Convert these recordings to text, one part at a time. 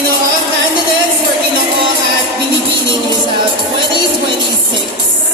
Filipino candidates for Ginoo at Binibining sa 2026.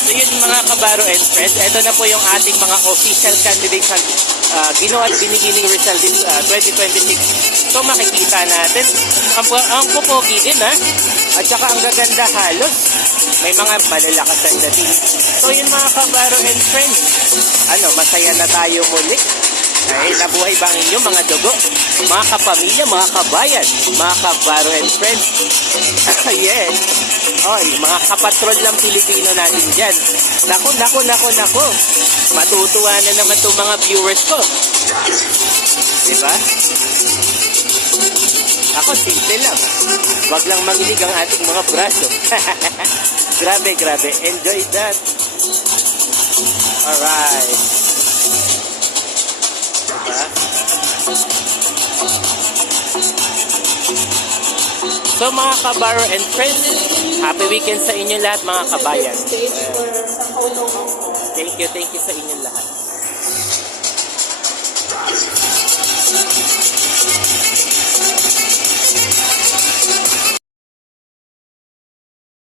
So yun mga kabaro and friends, ito na po yung ating mga official candidates sa Ginoo at Binibining Rizal 2026. So makikita natin, ang pupogi din ha, at saka ang gaganda halos, may mga malalakas ang dating. So yun mga kabaro and friends, masaya na tayo muli. Ay, nabuhay ba ang inyong mga dugo? Mga kapamilya, mga kabayan, mga kabaro and friends. Yes. Oy, mga kapatrol ng Pilipino natin dyan. Naku. Matutuwa na naman itong mga viewers ko. Diba? Ako, simple lang. Wag lang manginig ang ating mga braso. Grabe. Enjoy that. Alright. Diba? So mga kabaro and friends, happy weekend sa inyo lahat mga kabayan. Thank you sa inyo lahat.